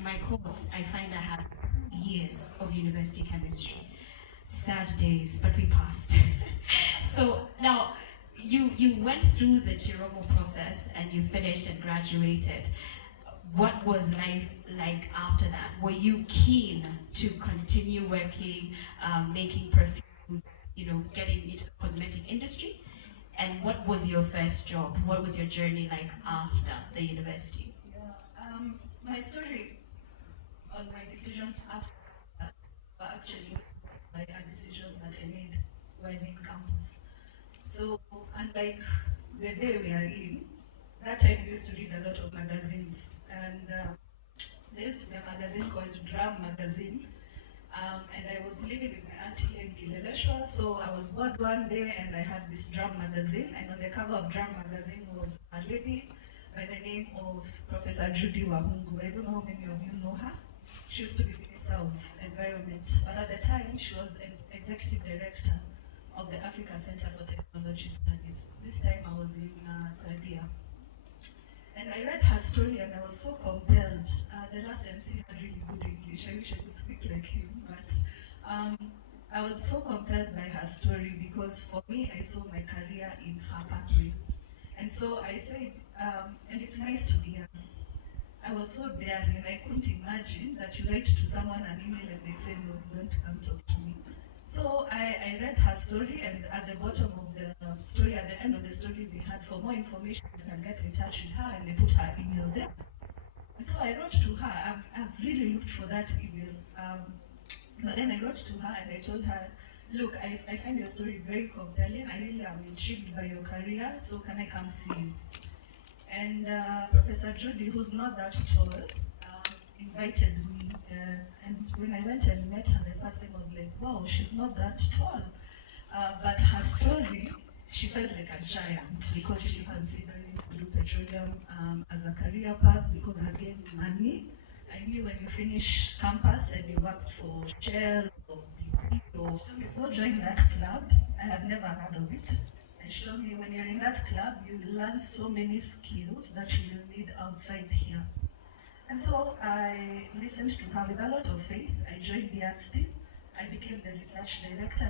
in my course, I find I have years of university chemistry. Sad days, but we passed. So now, you went through the Chiromo process and you finished and graduated. What was life like after that? Were you keen to continue working, making perfumes, getting into the cosmetic industry? And what was your first job? What was your journey like after the university? Yeah, my story on my decisions after actually by a decision that I made while in campus. So, unlike the day we are in, that time we used to read a lot of magazines, and there used to be a magazine called Drum Magazine, and I was living with my auntie in Kileleshwa, so I was bored one day and I had this Drum Magazine, and on the cover of Drum Magazine was a lady by the name of Professor Judy Wahungu. I don't know how many of you know her. She used to be Minister of Environment, but at the time she was an Executive Director of the Africa Center for Technology Studies. This time I was in third year. And I read her story and I was so compelled. The last MC had really good English. I wish I could speak like him, but I was so compelled by her story because for me, I saw my career in her pathway. And so I said, and it's nice to be young. I was so daring, I couldn't imagine that you write to someone an email and they say, no, don't come talk to me. So I read her story, and at the bottom of the story, at the end of the story, they had, for more information, you can get in touch with her, and they put her email there. And so I wrote to her. I've really looked for that email. But then I wrote to her and I told her, look, I find your story very compelling. I really am intrigued by your career, so can I come see you? And Professor Judy, who's not that tall, invited me, and when I went and met her, the first time I was like, wow, she's not that tall. But her story, she felt like a giant because she considered blue petroleum as a career path because again, money. I knew when you finish campus and you worked for Shell or BP or go join that club. I have never heard of it. And she told me when you're in that club, you learn so many skills that you will need outside here. And so I listened to her with a lot of faith. I joined the arts team. I became the research director.